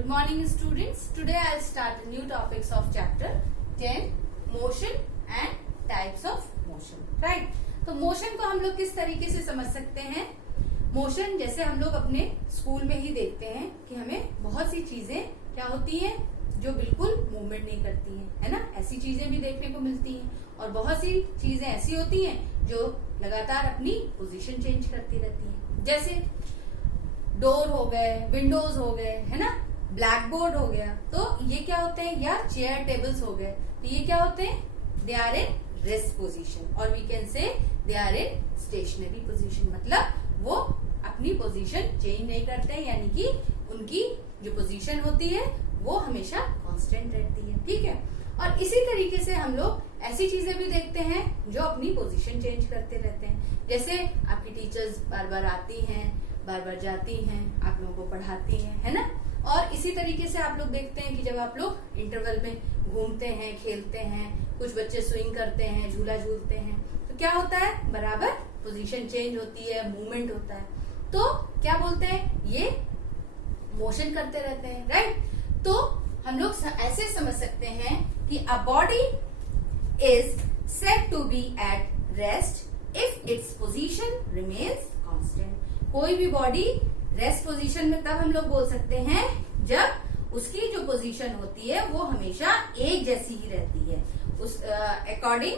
Good morning students. Today I'll start a new topics of chapter 10 motion and types of motion. Right? तो motion को हम लोग किस तरीके से समझ सकते हैं? मोशन जैसे हम लोग अपने स्कूल में ही देखते हैं कि हमें बहुत सी चीजें क्या होती हैं जो बिल्कुल मूवमेंट नहीं करती हैं, है ना? ऐसी चीजें भी देखने को मिलती हैं और बहुत सी चीजें ऐसी होती हैं जो लगातार अपनी पोजीशन चेंज करती रहती हैं। जैसे डोर हो गए, विंडोज हो गए, है ना, ब्लैक बोर्ड हो गया। तो ये क्या होते हैं, या चेयर टेबल्स हो गए, तो ये क्या होते हैं? They are in rest position और we can say they are in stationary position. मतलब वो अपनी पोजीशन चेंज नहीं करते हैं, यानी कि उनकी जो पोजीशन होती है वो हमेशा कांस्टेंट रहती है। ठीक है। और इसी तरीके से हम लोग ऐसी चीजें भी देखते हैं जो अपनी पोजीशन चेंज करते रहते हैं। जैसे आपकी टीचर्स बार बार आती हैं, बार बार जाती हैं, आप लोगों को पढ़ाती हैं, है ना? और इसी तरीके से आप लोग देखते हैं कि जब आप लोग इंटरवल में घूमते हैं, खेलते हैं, कुछ बच्चे स्विंग करते हैं, झूला झूलते हैं, तो क्या होता है? बराबर पोजीशन चेंज होती है, मूवमेंट होता है। तो क्या बोलते हैं? ये मोशन करते रहते हैं। राइट? तो हम लोग ऐसे समझ सकते हैं कि a body is said to be at rest if its position remains constant. कोई भी बॉडी रेस्ट पोजीशन में तब हम लोग बोल सकते हैं जब उसकी जो पोजीशन होती है वो हमेशा एक जैसी ही रहती है, उस according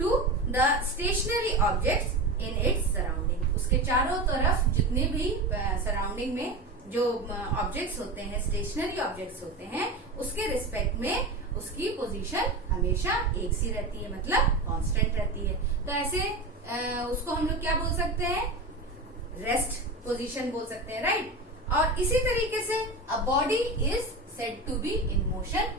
to the stationary objects in its surrounding. उसके चारों तरफ जितने भी सराउंडिंग में जो ऑब्जेक्ट्स होते हैं, स्टेशनरी ऑब्जेक्ट्स होते हैं, उसके रिस्पेक्ट में उसकी पोजीशन हमेशा एक सी रहती है, मतलब कांस्टेंट रहती है। तो ऐसे उसको हम लोग क्या बोल सकते हैं? रेस्ट पोजीशन बोल सकते हैं। राइट? और इसी तरीके से a body is said to be in motion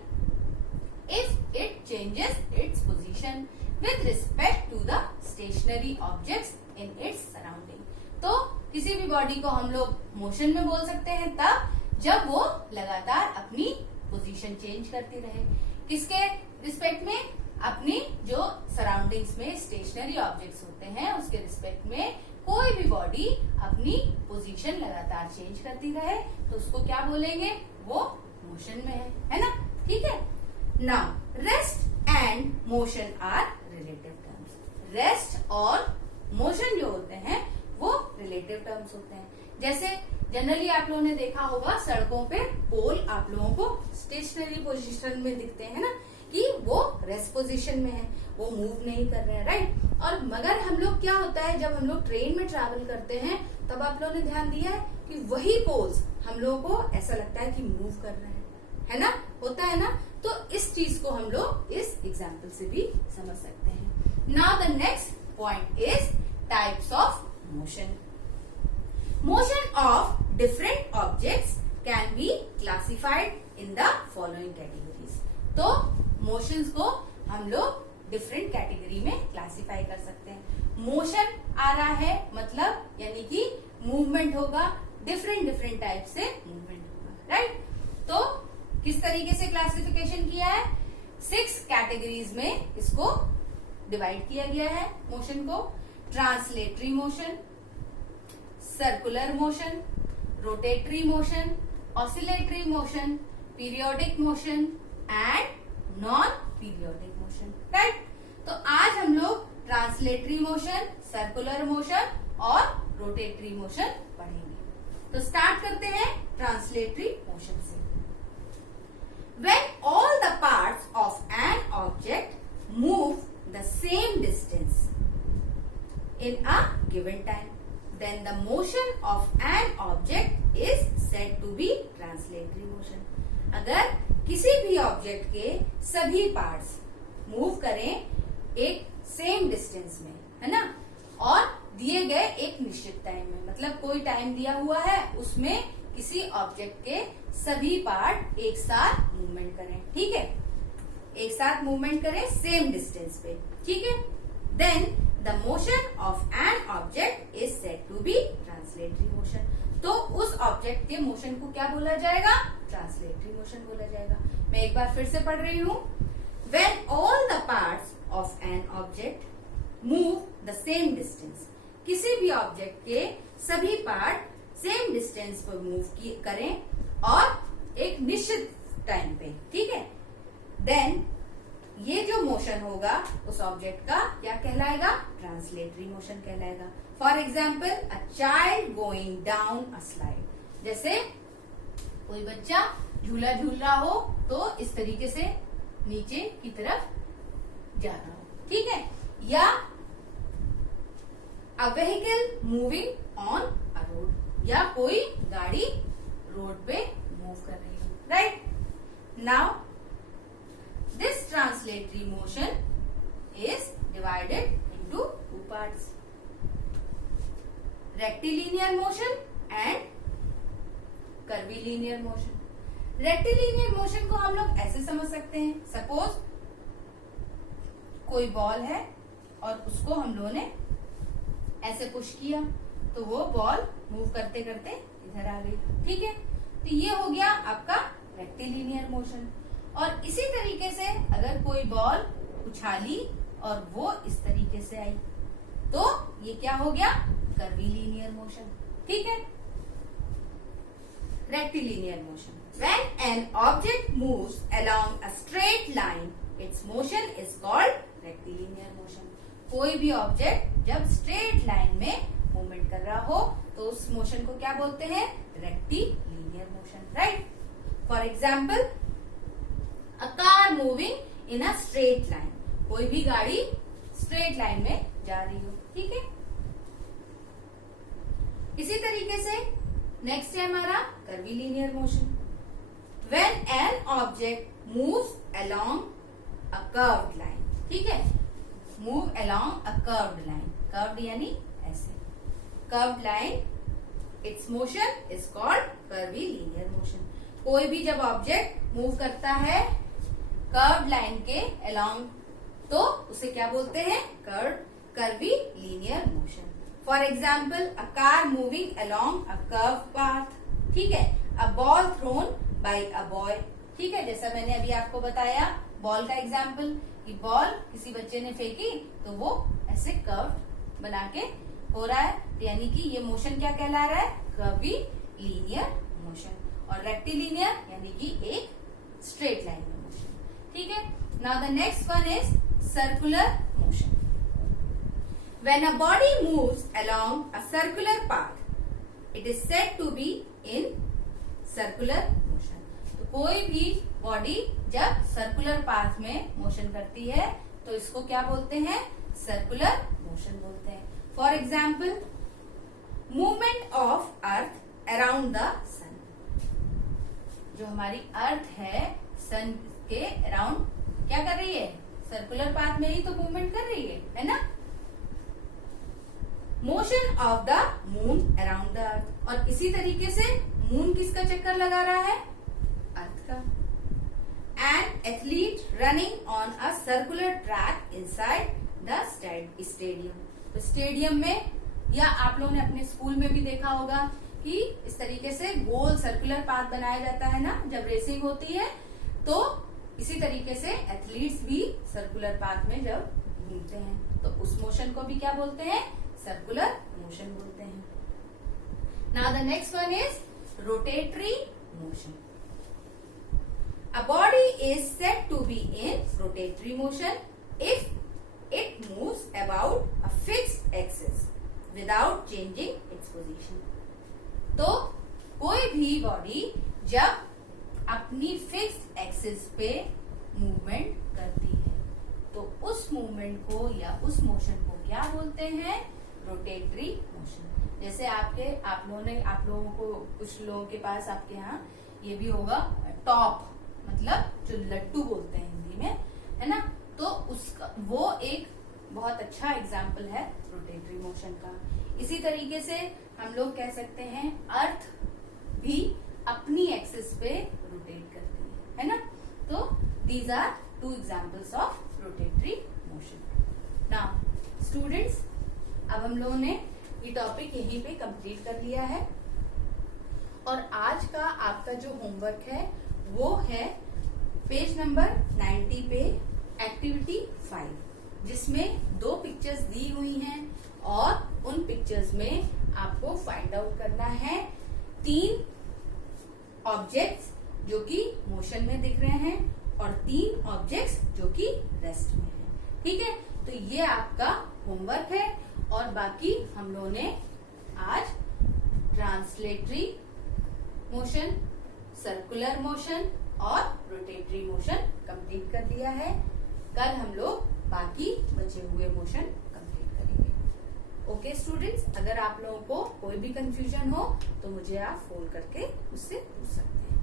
if it changes its position with respect to the stationary objects in its surrounding. तो किसी भी बॉडी को हम लोग मोशन में बोल सकते हैं तब जब वो लगातार अपनी पोजीशन चेंज करती रहे। किसके रिस्पेक्ट में? अपनी जो सराउंडिंग्स में स्टेशनरी ऑब्जेक्ट्स होते हैं उसके रिस्पेक्ट में कोई भी बॉडी अपनी पोजीशन लगातार चेंज करती रहे तो उसको क्या बोलेंगे? वो मोशन में है ना? ठीक है। Now rest and motion are relative terms. Rest और मोशन जो होते हैं वो रिलेटिव टर्म्स होते हैं। जैसे जनरली आप लोगों ने देखा होगा सड़कों पे पोल आप लोगों को स्टेशनरी पोजीशन में दिखते हैं ना, कि वो रेस्ट पोजीशन में है, वो मूव नहीं कर रहे हैं। राइट? और मगर हम लोग क्या होता है जब हम लोग ट्रेन में ट्रैवल करते हैं तब आप लोगों ने ध्यान दिया है कि वही पोल्स हम लोगों को ऐसा लगता है कि मूव कर रहे हैं, है ना? होता है ना? तो इस चीज को हम लोग इस एग्जाम्पल से भी समझ सकते हैं। Now the next point is types of motion. Motion of different objects can be classified in the following categories. तो मोशंस को हम लोग डिफरेंट कैटेगरी में क्लासिफाई कर सकते हैं। मोशन आ रहा है मतलब यानी कि मूवमेंट होगा, डिफरेंट डिफरेंट टाइप से मूवमेंट होगा। राइट? तो किस तरीके से क्लासिफिकेशन किया है? 6 कैटेगरीज में इसको डिवाइड किया गया है मोशन को। Translatory motion, circular motion, rotatory motion, oscillatory motion, periodic motion and non periodic motion. Right? तो आज हम लोग ट्रांसलेटरी मोशन, सर्कुलर मोशन और रोटेटरी मोशन पढ़ेंगे। तो स्टार्ट करते हैं ट्रांसलेटरी मोशन से। When all the parts of an object move the same distance in a given time, then the motion of an object is said to be translatory motion. अगर किसी भी object के सभी parts move करें एक same distance में, है ना, और दिए गए एक निश्चित टाइम में, मतलब कोई टाइम दिया हुआ है उसमें किसी ऑब्जेक्ट के सभी पार्ट एक साथ मूवमेंट करें, ठीक है, एक साथ मूवमेंट करें सेम डिस्टेंस पे, ठीक है, then the motion of an object is said to be translatory motion. तो उस ऑब्जेक्ट के मोशन को क्या बोला जाएगा? ट्रांसलेटरी मोशन बोला जाएगा। मैं एक बार फिर से पढ़ रही हूँ। When all the parts of an object move the same distance, किसी भी ऑब्जेक्ट के सभी पार्ट सेम डिस्टेंस पर मूव करें और एक निश्चित टाइम पे, ठीक है। देन ये जो मोशन होगा उस ऑब्जेक्ट का क्या कहलाएगा, ट्रांसलेटरी मोशन कहलाएगा। For example a child going down a slide, जैसे कोई बच्चा झूला झूल रहा हो तो इस तरीके से नीचे की तरफ जा रहा हो, ठीक है। या a vehicle moving on a road, या कोई गाड़ी रोड पे मूव कर रही है, right. Now this translatory motion is divided into two parts, rectilinear motion and curvilinear motion. rectilinear motion को हम लोग ऐसे समझ सकते हैं, सपोज कोई बॉल है और उसको हम लोगों ने ऐसे पुश किया तो वो बॉल मूव करते करते इधर आ गई, ठीक है। तो ये हो गया आपका रेक्टिलिनियर मोशन। और इसी तरीके से अगर कोई बॉल उछाली और वो इस तरीके से आई तो ये क्या हो गया, कर्वीलिनियर मोशन, ठीक है। Rectilinear motion, when an object moves along a straight line it's motion is called rectilinear motion. कोई भी ऑब्जेक्ट जब स्ट्रेट लाइन में मूवमेंट कर रहा हो तो उस मोशन को क्या बोलते हैं, rectilinear motion, right. For example a car moving in a straight line, कोई भी गाड़ी स्ट्रेट लाइन में जा रही हो, ठीक है। इसी तरीके से नेक्स्ट है हमारा curvilinear motion, when an object moves along a curved line, ठीक है। Move along a curved line, curved यानी ऐसे, curved line it's motion is called curvilinear motion. कोई भी जब ऑब्जेक्ट मूव करता है कर्व्ड लाइन के अलोंग तो उसे क्या बोलते हैं, curvilinear motion. For example a car moving along a curve path, ठीक है। A ball thrown by a boy, ठीक है। जैसा मैंने अभी आपको बताया बॉल का एग्जाम्पल कि बॉल किसी बच्चे ने फेंकी तो वो ऐसे कर्व बना के हो रहा है, यानी कि ये मोशन क्या कहला रहा है, कर्वीलिनियर मोशन। और रेक्टिलिनियर यानी कि एक स्ट्रेट लाइन में मोशन, ठीक है। Now the next one is circular motion, when a body moves along a circular path it is said to be in circular motion. तो कोई भी बॉडी जब सर्कुलर पाथ में मोशन करती है तो इसको क्या बोलते हैं, सर्कुलर मोशन बोलते हैं। For example movement of earth around the sun, जो हमारी अर्थ है सन के अराउंड क्या कर रही है, सर्कुलर पाथ में ही तो मूवमेंट कर रही है ना। Motion of the moon around the earth, और इसी तरीके से मून किसका चक्कर लगा रहा है, अर्थ का। An athlete running on a circular track inside the stadium, तो स्टेडियम में या आप लोगों ने अपने स्कूल में भी देखा होगा कि इस तरीके से गोल सर्कुलर पाथ बनाया जाता है ना जब रेसिंग होती है, तो इसी तरीके से एथलीट्स भी सर्कुलर पाथ में जब घूमते हैं तो उस मोशन को भी क्या बोलते हैं, सर्कुलर मोशन बोलते हैं। Now the next one is rotatory motion. A body is said to be in rotatory motion if it moves about a fixed axis without changing its position. तो कोई भी बॉडी जब अपनी फिक्स्ड एक्सिस पे movement करती है तो उस मूवमेंट को या उस मोशन को क्या बोलते हैं, रोटेटरी मोशन। जैसे आप लोगों को, कुछ लोगों के पास आपके यहाँ ये भी होगा टॉप, मतलब जो लट्टू बोलते हैं हिंदी में, है ना। तो उसका वो एक बहुत अच्छा एग्जाम्पल है रोटेटरी मोशन का। इसी तरीके से हम लोग कह सकते हैं अर्थ भी अपनी एक्सिस पे रोटेट करती है ना। तो these are two examples of rotatory motion. Now students, अब हम लोगों ने ये टॉपिक यहीं पे कंप्लीट कर लिया है और आज का आपका जो होमवर्क है वो है पेज नंबर 90 पे एक्टिविटी 5, जिसमें 2 पिक्चर्स दी हुई हैं और उन पिक्चर्स में आपको फाइंड आउट करना है 3 ऑब्जेक्ट्स जो कि मोशन में दिख रहे हैं और 3 ऑब्जेक्ट्स जो कि रेस्ट में है। ठीक है, तो ये आपका होमवर्क है और बाकी हम लोगों ने आज ट्रांसलेटरी मोशन, सर्कुलर मोशन और रोटेटरी मोशन कंप्लीट कर लिया है। कल हम लोग बाकी बचे हुए मोशन कंप्लीट करेंगे। ओके स्टूडेंट्स, अगर आप लोगों को कोई भी कंफ्यूजन हो तो मुझे आप फोन करके उससे पूछ सकते हैं।